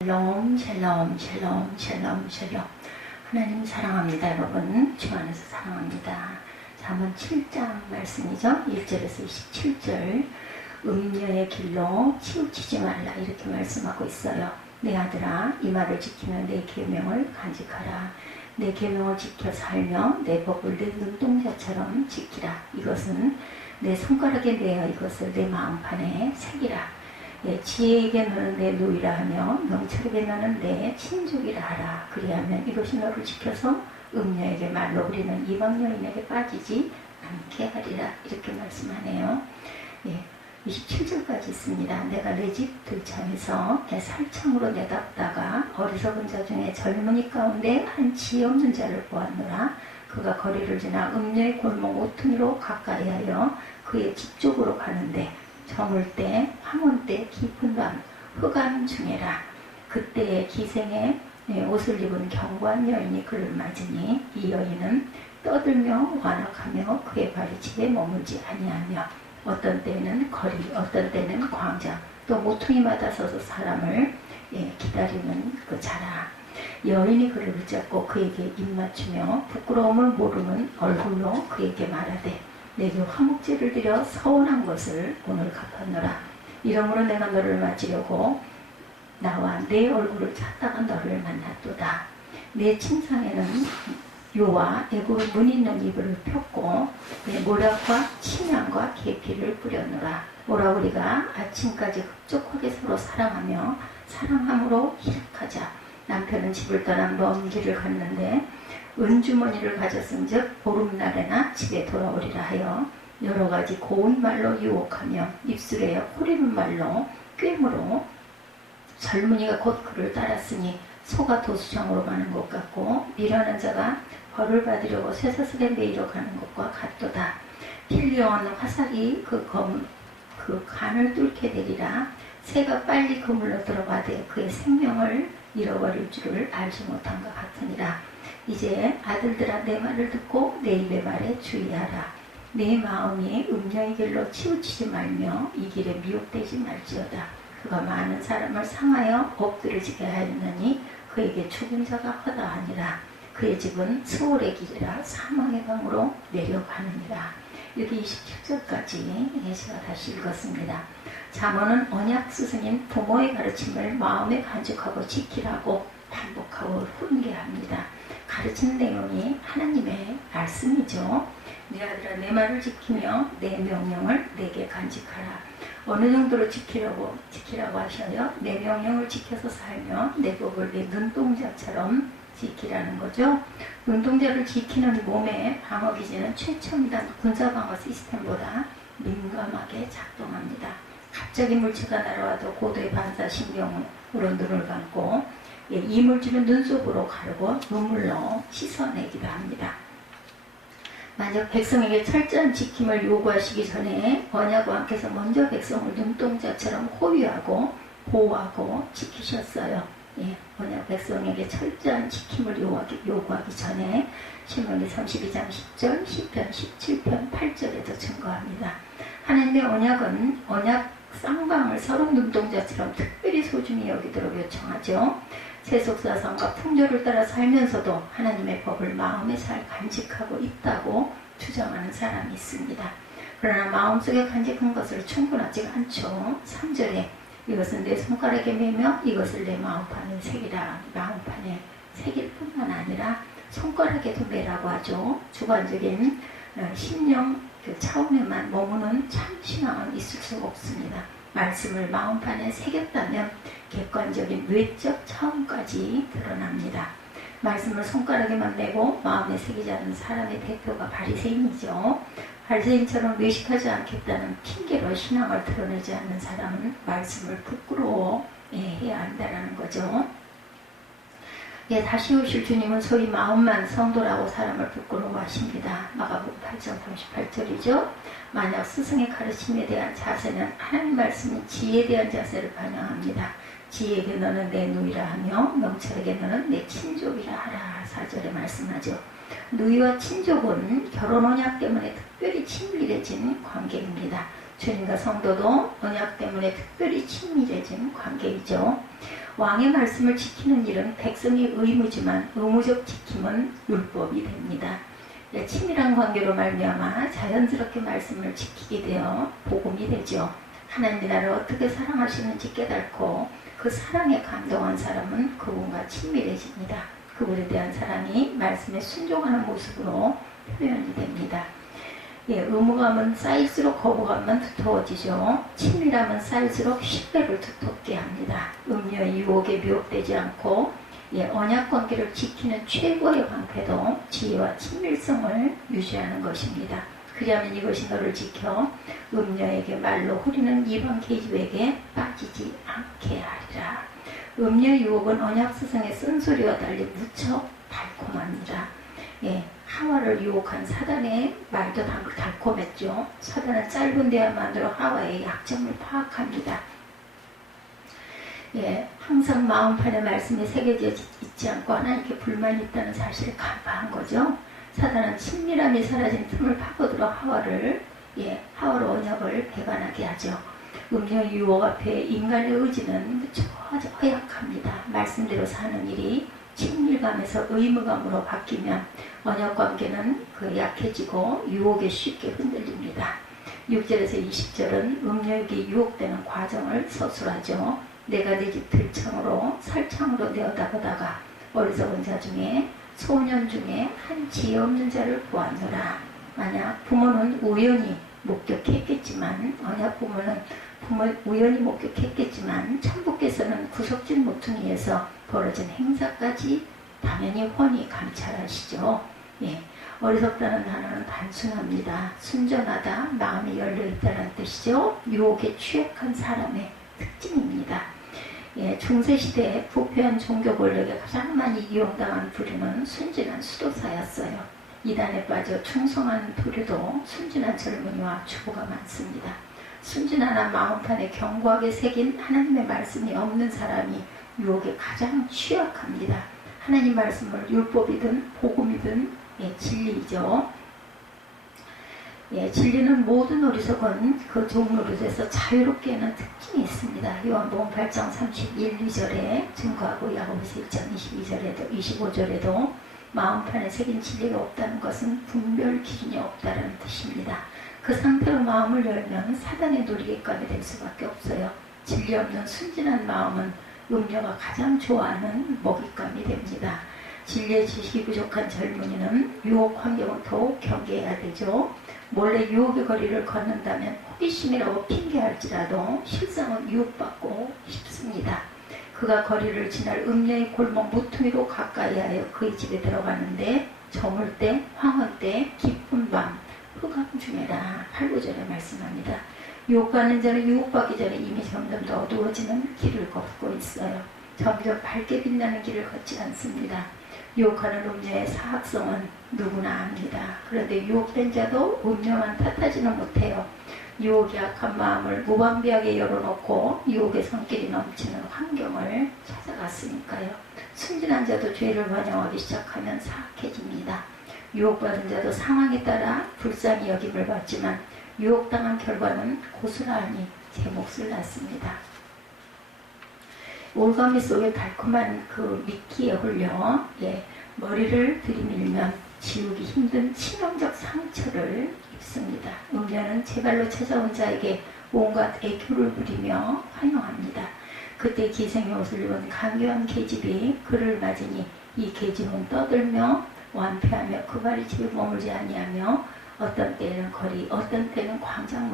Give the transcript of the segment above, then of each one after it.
샬롬 샬롬 샬롬 샬롬 샬롬. 하나님 사랑합니다. 여러분 주 안에서 사랑합니다. 잠언 7장 말씀이죠. 1절에서 27절. 음녀의 길로 치우치지 말라 이렇게 말씀하고 있어요. 내 아들아 이 말을 지키며 내 계명을 간직하라. 내 계명을 지켜 살며 내 법을 내 눈동자처럼 지키라. 이것은 내 손가락에 매어 이것을 내 마음판에 새기라. 지혜에게 너는 내 노이라 하며 명철에게 너는 내 친족이라 하라. 그리하면 이것이 너를 지켜서 음녀에게 말로 우리는 이방 여인에게 빠지지 않게 하리라. 이렇게 말씀하네요. 27절까지 있습니다. 내가 내 집 들창에서 살창으로 내답다가 어리석은 자 중에 젊은이 가운데 한 지혜 없는 자를 보았노라. 그가 거리를 지나 음녀의 골목 오퉁이로 가까이 하여 그의 집 쪽으로 가는데 저물 때, 황혼 때, 깊은 밤, 흑암 중에라. 그때의 기생에 옷을 입은 견고한 여인이 그를 맞으니 이 여인은 떠들며 완악하며 그의 발이 집에 머물지 아니하며 어떤 때는 거리, 어떤 때는 광장, 또 모퉁이마다 서서 사람을 기다리는 그 자라. 여인이 그를 붙잡고 그에게 입맞추며 부끄러움을 모르는 얼굴로 그에게 말하되 내게 화목제를 드려 서운한 것을 오늘 갚았노라. 이러므로 내가 너를 맞으려고 나와 내 얼굴을 찾다가 너를 만났도다. 내 침상에는 요와 애굽의 문 있는 이불을 폈고 내 모략과 침향과 계피를 뿌렸노라. 오라 우리가 아침까지 흡족하게 서로 사랑하며 사랑함으로 희락하자. 남편은 집을 떠나 먼 길을 갔는데 은주머니를 가졌은즉 보름날에나 집에 돌아오리라 하여 여러가지 고운 말로 유혹하며 입술에 호리는 말로 꿰므로 젊은이가 곧 그를 따랐으니 소가 도수장으로 가는 것 같고 미련한 자가 벌을 받으려고 쇠사슬에 매이러 가는 것과 같도다. 힐리온 화살이 그 간을 뚫게 되리라. 새가 빨리 그물로 들어가되 그의 생명을 잃어버릴 줄을 알지 못한 것 같으니라. 이제 아들들아 내 말을 듣고 내 입의 말에 주의하라. 내 마음이 음녀의 길로 치우치지 말며 이 길에 미혹되지 말지어다. 그가 많은 사람을 상하여 엎드려지게 하였느니 그에게 죽은 자가 허다하니라. 그의 집은 스올의 길이라 사망의 강으로 내려가느니라. 여기 27절까지 제가 다시 읽었습니다. 잠언은 언약 스승인 부모의 가르침을 마음에 간직하고 지키라고 반복하고 훈계합니다. 가르치는 내용이 하나님의 말씀이죠. 내 아들아 내 말을 지키며 내 명령을 내게 간직하라. 어느 정도로 지키라고 하셔요? 내 명령을 지켜서 살며 내 법을 내 눈동자처럼 지키라는 거죠. 눈동자를 지키는 몸의 방어기제는 최첨단 군사방어 시스템보다 민감하게 작동합니다. 갑자기 물체가 날아와도 고도의 반사신경으로 눈을 감고 이물질은 눈속으로 가르고 눈물로 씻어내기도 합니다. 만약 백성에게 철저한 지킴을 요구하시기 전에 언약왕께서 먼저 백성을 눈동자처럼 호위하고 보호하고 지키셨어요. 언약 백성에게 철저한 지킴을 요구하기 전에 신명기 32장 10절, 10편 17편 8절에도 증거합니다. 하나님의 언약은 언약 쌍방을 서로 눈동자처럼 특별히 소중히 여기도록 요청하죠. 세속사상과 풍조를 따라 살면서도 하나님의 법을 마음에 잘 간직하고 있다고 주장하는 사람이 있습니다. 그러나 마음속에 간직한 것을 충분하지가 않죠. 3절에 이것은 내 손가락에 매며 이것을 내 마음판에 새기라. 마음판에 새길 뿐만 아니라 손가락에도 매라고 하죠. 주관적인 심령 차원에만 머무는 참 신앙은 있을 수 없습니다. 말씀을 마음판에 새겼다면 객관적인 외적 차원까지 드러납니다. 말씀을 손가락에만 메고 마음에 새기지 않는 사람의 대표가 바리새인이죠. 바리새인처럼 외식하지 않겠다는 핑계로 신앙을 드러내지 않는 사람은 말씀을 부끄러워해야 한다는 거죠. 다시 오실 주님은 소위 마음만 성도라고 사람을 부끄러워하십니다. 마가복음 8장 38절이죠. 만약 스승의 가르침에 대한 자세는 하나님 말씀인 지혜에 대한 자세를 반영합니다. 지혜에게 너는 내 누이라 하며 명철에게 너는 내 친족이라 하라. 4절에 말씀하죠. 누이와 친족은 결혼 언약 때문에 특별히 친밀해진 관계입니다. 주님과 성도도 언약 때문에 특별히 친밀해진 관계이죠. 왕의 말씀을 지키는 일은 백성의 의무지만 의무적 지킴은 율법이 됩니다. 친밀한 관계로 말미암아 자연스럽게 말씀을 지키게 되어 복음이 되죠. 하나님의 나라를 어떻게 사랑하시는지 깨닫고 그 사랑에 감동한 사람은 그분과 친밀해집니다. 그분에 대한 사랑이 말씀에 순종하는 모습으로 표현이 됩니다. 의무감은 쌓일수록 거부감은 두터워지죠. 친밀함은 쌓일수록 신뢰를 두텁게 합니다. 음료의 유혹에 미혹되지 않고 언약 관계를 지키는 최고의 방패도 지혜와 친밀성을 유지하는 것입니다. 그리하면 이것이 너를 지켜 음녀에게 말로 후리는 이방 계집에게 빠지지 않게 하리라. 음녀 유혹은 언약 스승의 쓴소리와 달리 무척 달콤합니다. 하와를 유혹한 사단의 말도 달콤했죠. 사단은 짧은 대화만으로 하와의 약점을 파악합니다. 항상 마음판에 말씀이 새겨져 있지 않고 하나님께 불만이 있다는 사실을 간파한 거죠. 사단은 친밀함이 사라진 틈을 파고들어 하와로 언약을 배반하게 하죠. 음녀 유혹 앞에 인간의 의지는 무척 허약합니다. 말씀대로 사는 일이 친밀감에서 의무감으로 바뀌면 언약 관계는 약해지고 유혹에 쉽게 흔들립니다. 6절에서 20절은 음녀에게 유혹되는 과정을 서술하죠. 내가 네 집 들창으로 살창으로 내어다보다가 어리석은 자 중에 소년 중에 한 지혜 없는 자를 보았노라. 만약 부모는 우연히 목격했겠지만 언약 부모는 우연히 목격했겠지만 천부께서는 구석진 모퉁이에서 벌어진 행사까지 당연히 훤히 감찰하시죠. 어리석다는 단어는 단순합니다. 순전하다, 마음이 열려있다는 뜻이죠. 유혹에 취약한 사람의 특징입니다. 중세시대에 부패한 종교 권력에 가장 많이 이용당한 부류는 순진한 수도사였어요. 이단에 빠져 충성한 부류도 순진한 젊은이와 주부가 많습니다. 순진한 마음판에 견고하게 새긴 하나님의 말씀이 없는 사람이 유혹에 가장 취약합니다. 하나님 말씀을 율법이든 복음이든 진리이죠. 진리는 모든 어리석은 그 종노릇에서 자유롭게 하는 특징이 있습니다. 요한복음 8장 31, 2절에 증거하고 야고보서 1장 22절에도 25절에도 마음판에 새긴 진리가 없다는 것은 분별 기준이 없다는 뜻입니다. 그 상태로 마음을 열면 사단의 놀이객감이 될 수밖에 없어요. 진리 없는 순진한 마음은 음녀가 가장 좋아하는 먹잇감이 됩니다. 진리의 지식이 부족한 젊은이는 유혹 환경을 더욱 경계해야 되죠. 몰래 유혹의 거리를 걷는다면 호기심이라고 핑계할지라도 실상은 유혹받고 싶습니다. 그가 거리를 지날 음녀의 골목 모퉁이로 가까이 하여 그의 집에 들어가는데 저물 때, 황혼 때, 깊은 밤, 흑암 중에라. 8, 9절에 말씀합니다. 유혹하는 자는 유혹받기 전에 이미 점점 더 어두워지는 길을 걷고 있어요. 점점 밝게 빛나는 길을 걷지 않습니다. 유혹하는 음녀의 사악성은 누구나 압니다. 그런데 유혹된 자도 음녀만 탓하지는 못해요. 유혹이 악한 마음을 무방비하게 열어놓고 유혹의 손길이 넘치는 환경을 찾아갔으니까요. 순진한 자도 죄를 반영하기 시작하면 사악해집니다. 유혹받은 자도 상황에 따라 불쌍히 여김을 받지만 유혹당한 결과는 고스란히 제 몫을 낳습니다. 올가미 속에 달콤한 그 미끼에 홀려 머리를 들이밀면 지우기 힘든 치명적 상처를 입습니다. 음녀는 제 발로 찾아온 자에게 온갖 애교를 부리며 환영합니다. 그때 기생의 옷을 입은 강교한 계집이 그를 맞으니 이 계집은 떠들며 완패하며 그 발이 집에 머물지 아니하며 어떤 때는 거리, 어떤 때는 광장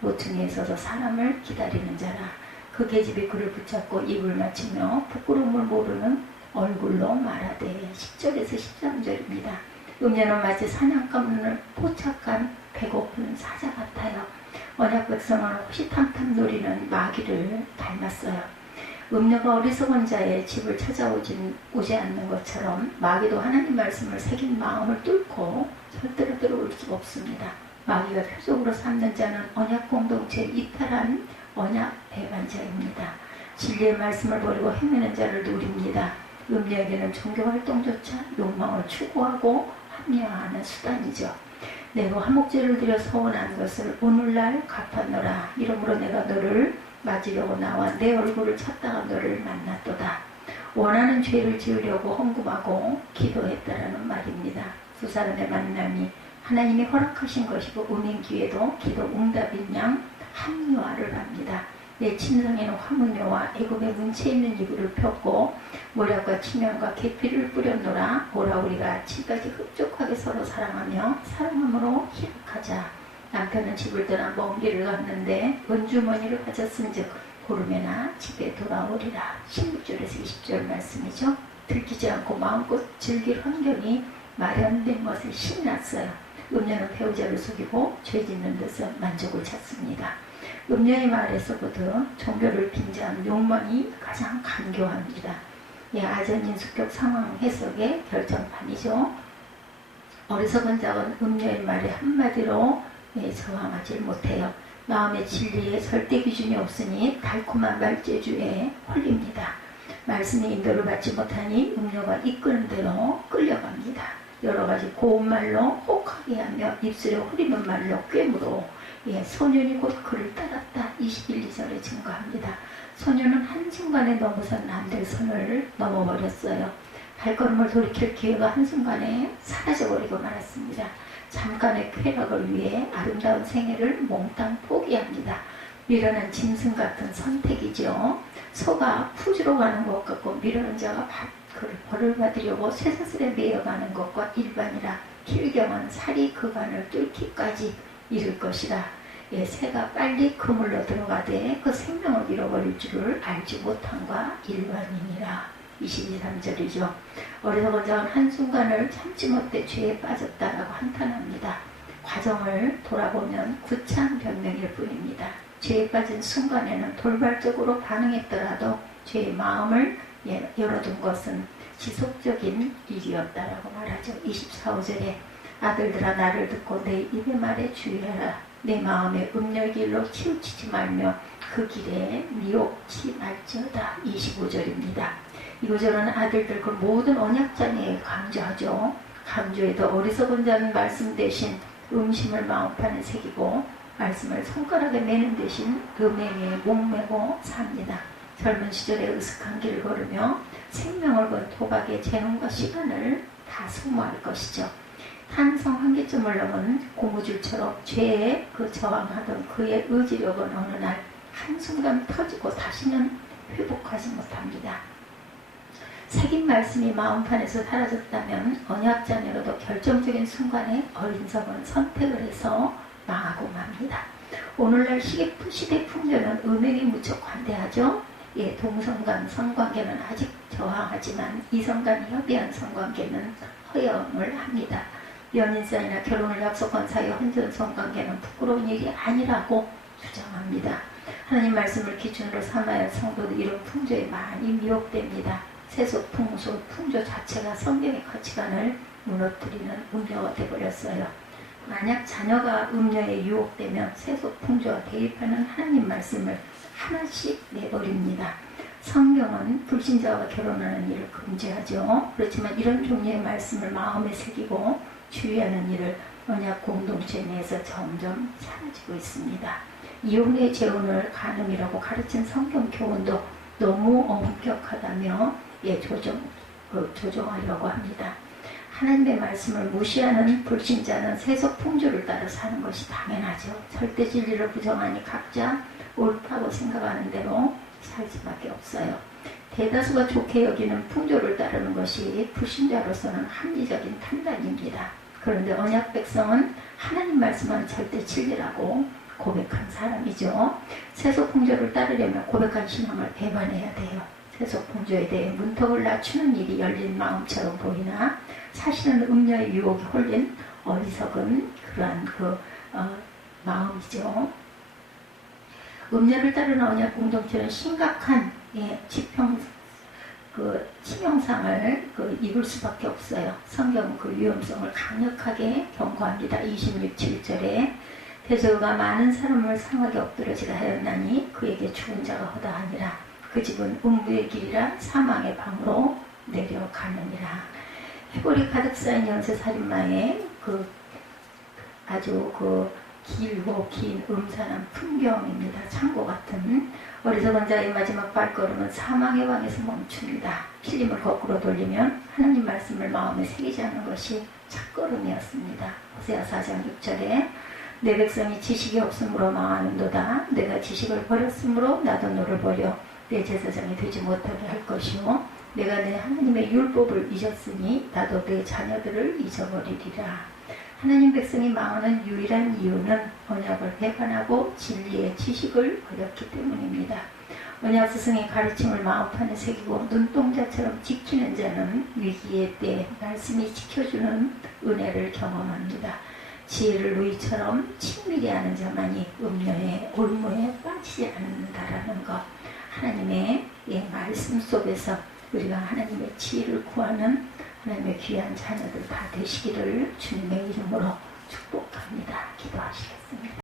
모퉁이에 서서 사람을 기다리는 자라. 그 계집이 그를 붙잡고 입을 맞추며 부끄러움을 모르는 얼굴로 말하되 10절에서 13절입니다. 음녀는 마치 사냥감을 포착한 배고픈 사자 같아요. 언약 백성은 호시탐탐 노리는 마귀를 닮았어요. 음녀가 어리석은 자의 집을 찾아오지 않는 것처럼 마귀도 하나님 말씀을 새긴 마음을 뚫고 절대로 들어올 수가 없습니다. 마귀가 표적으로 삼는 자는 언약 공동체에 이탈한 언약 배반자입니다. 진리의 말씀을 버리고 헤매는 자를 노립니다. 음녀에게는 종교활동조차 욕망을 추구하고 합리화하는 수단이죠. 내가 화목제를 드려 서원한 것을 오늘날 갚았노라. 이러므로 내가 너를 맞으려고 나와 내 얼굴을 찾다가 너를 만났도다. 원하는 죄를 지으려고 헌금하고 기도했다라는 말입니다. 두 사람의 만남이 하나님이 허락하신 것이고 은행 기회도 기도 응답인 양 합리화를 합니다. 내 침상에는 화문효와 애굽의 문체 있는 이불을 폈고 모략과 치명과 계피를 뿌렸노라. 오라 우리가 지금까지 흡족하게 서로 사랑하며 사랑함으로 희락하자. 남편은 집을 떠나 먼 길을 갔는데 은주머니를 가졌은즉 보름에나 집에 돌아오리라. 16절에서 20절 말씀이죠. 들키지 않고 마음껏 즐길 환경이 마련된 것을 신났어요. 음녀는 배우자를 속이고 죄 짓는 데서 만족을 찾습니다. 음녀의 말에서부터 종교를 빙자한 욕망이 가장 간교합니다. 아전인 습격 상황 해석의 결정판이죠. 어리석은 자는 음녀의 말에 한마디로 저항하지 못해요. 마음의 진리에 절대 기준이 없으니 달콤한 말재주에 홀립니다. 말씀의 인도를 받지 못하니 음녀가 이끄는 대로 끌려갑니다. 여러 가지 고운 말로 혹하게 하며 입술에 흐리는 말로 꿰물어 소년이 곧 그를 따랐다. 21, 2절에 증거합니다. 소년은 한순간에 넘어선 남들 선을 넘어버렸어요. 발걸음을 돌이킬 기회가 한순간에 사라져버리고 말았습니다. 잠깐의 쾌락을 위해 아름다운 생애를 몽땅 포기합니다. 미련한 짐승 같은 선택이죠. 소가 푸주로 가는 것 같고 미련한 자가 그를 벌을 받으려고 쇠사슬에 매여가는 것과 일반이라. 길경은 살이 그간을 뚫기까지 이를 것이라. 새가 빨리 그물로 들어가되 그 생명을 잃어버릴 줄을 알지 못함과 일반이니라. 22, 3절이죠. 어리석은 자는 한순간을 참지 못해 죄에 빠졌다라고 한탄합니다. 과정을 돌아보면 구차한 변명일 뿐입니다. 죄에 빠진 순간에는 돌발적으로 반응했더라도 죄의 마음을 열어둔 것은 지속적인 일이었다라고 말하죠. 24, 5절에 아들들아 나를 듣고 내 입의 말에 주의하라. 내 마음의 음녀길로 치우치지 말며 그 길에 미혹치 말지어다. 25절입니다. 이 구절은 아들들 그 모든 언약자에 강조하죠. 강조해도 어리석은 자는 말씀 대신 음심을 마음판에 새기고 말씀을 손가락에 매는 대신 음행에 목매고 삽니다. 젊은 시절에 으슥한 길을 걸으며 생명을 건 도박의 재능과 시간을 다 소모할 것이죠. 탄성 한계점을 넘은 고무줄처럼 죄에 저항하던 그의 의지력은 어느 날 한순간 터지고 다시는 회복하지 못합니다. 새긴 말씀이 마음판에서 사라졌다면 언약자녀로도 결정적인 순간에 어린석은 선택을 해서 망하고 맙니다. 오늘날 시대 풍조는 음행에 무척 관대하죠. 동성간 성관계는 아직 저항하지만 이성간 협의한 성관계는 허용을 합니다. 연인 사이나 결혼을 약속한 사이 혼전 성관계는 부끄러운 일이 아니라고 주장합니다. 하나님 말씀을 기준으로 삼아야 성도들 이런 풍조에 많이 미혹됩니다. 세속 풍소, 풍조 자체가 성경의 가치관을 무너뜨리는 음녀가 되어버렸어요. 만약 자녀가 음녀에 유혹되면 세속 풍조와 대입하는 하나님 말씀을 하나씩 내버립니다. 성경은 불신자와 결혼하는 일을 금지하죠. 그렇지만 이런 종류의 말씀을 마음에 새기고 주의하는 일을 언약 공동체 내에서 점점 사라지고 있습니다. 이혼의 재혼을 간음이라고 가르친 성경 교훈도 너무 엄격하다며 조정하려고 합니다. 하나님의 말씀을 무시하는 불신자는 세속 풍조를 따라 사는 것이 당연하죠. 절대 진리를 부정하니 각자 옳다고 생각하는 대로 살 수밖에 없어요. 대다수가 좋게 여기는 풍조를 따르는 것이 불신자로서는 합리적인 판단입니다. 그런데 언약 백성은 하나님 말씀은 절대 진리라고 고백한 사람이죠. 세속 풍조를 따르려면 고백한 신앙을 배반해야 돼요. 세속 풍조에 대해 문턱을 낮추는 일이 열린 마음처럼 보이나 사실은 음녀의 유혹에 홀린 어리석은 그러한 마음이죠. 음녀를 따르는 언약 공동체는 심각한 치명상을 입을 수밖에 없어요. 성경은 그 위험성을 강력하게 경고합니다. 26, 7절에 대저가 많은 사람을 상하게 엎드러지라 하였나니 그에게 죽은 자가 허다하니라. 그 집은 음부의 길이라 사망의 방으로 내려가느니라. 해골이 가득 쌓인 연쇄살인마의 아주 그 길고 긴 음산한 풍경입니다. 창고 같은. 어리석은 자의 마지막 발걸음은 사망의 방에서 멈춥니다. 필림을 거꾸로 돌리면 하나님 말씀을 마음에 새기지 않는 것이 첫걸음이었습니다. 호세아 4장 6절에 내 백성이 지식이 없으므로 망하는도다. 내가 지식을 버렸으므로 나도 너를 버려 내 제사장이 되지 못하게 할 것이요 내가 내 하나님의 율법을 잊었으니 나도 내 자녀들을 잊어버리리라. 하나님 백성이 망하는 유일한 이유는 언약을 배반하고 진리의 지식을 버렸기 때문입니다. 언약 스승의 가르침을 마음판에 새기고 눈동자처럼 지키는 자는 위기의 때 말씀이 지켜주는 은혜를 경험합니다. 지혜를 누이처럼 친밀히 하는 자만이 음녀의 올무에 빠지지 않는다라는 것. 하나님의 말씀 속에서 우리가 하나님의 지혜를 구하는 하나님의 귀한 자녀들 다 되시기를 주님의 이름으로 축복합니다. 기도하시겠습니다.